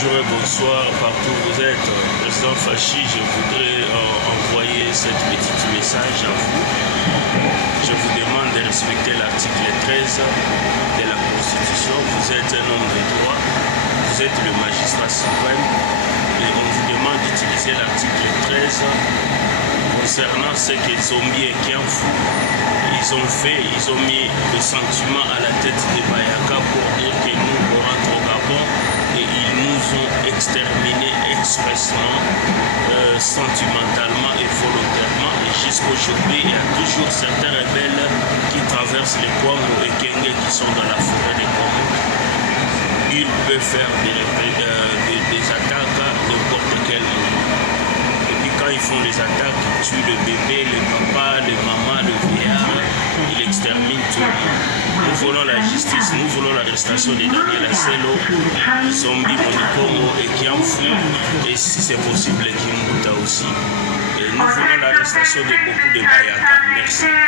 Bonjour et bonsoir partout où vous êtes. Président Fachi, je voudrais envoyer cette petite message à vous. Je vous demande de respecter l'article 13 de la Constitution. Vous êtes un homme de droit, vous êtes le magistrat suprême et on vous demande d'utiliser l'article 13 concernant ce que Zombi et Kianfu ils ont mis le sentiment à la tête de Bayaka pour dire que nous on rentre au Gabon et ils nous ont exterminés expressement, sentimentalement et volontairement. Et jusqu'aujourd'hui, il y a toujours certains rebelles qui traversent les Kwango et Kenge qui sont dans la forêt des Kwango. Ils peuvent faire des attaques à n'importe quel moment. Et puis quand ils font des attaques, ils tuent le bébé, le papa, le maman, le vieillard, ils exterminent tout le monde. Nous voulons la justice, nous voulons l'arrestation de Daniel Aselo, Zombi Monikomo et Kianfu, et si c'est possible, Kimbuta aussi. Et nous voulons l'arrestation de beaucoup de Bayaka. Merci.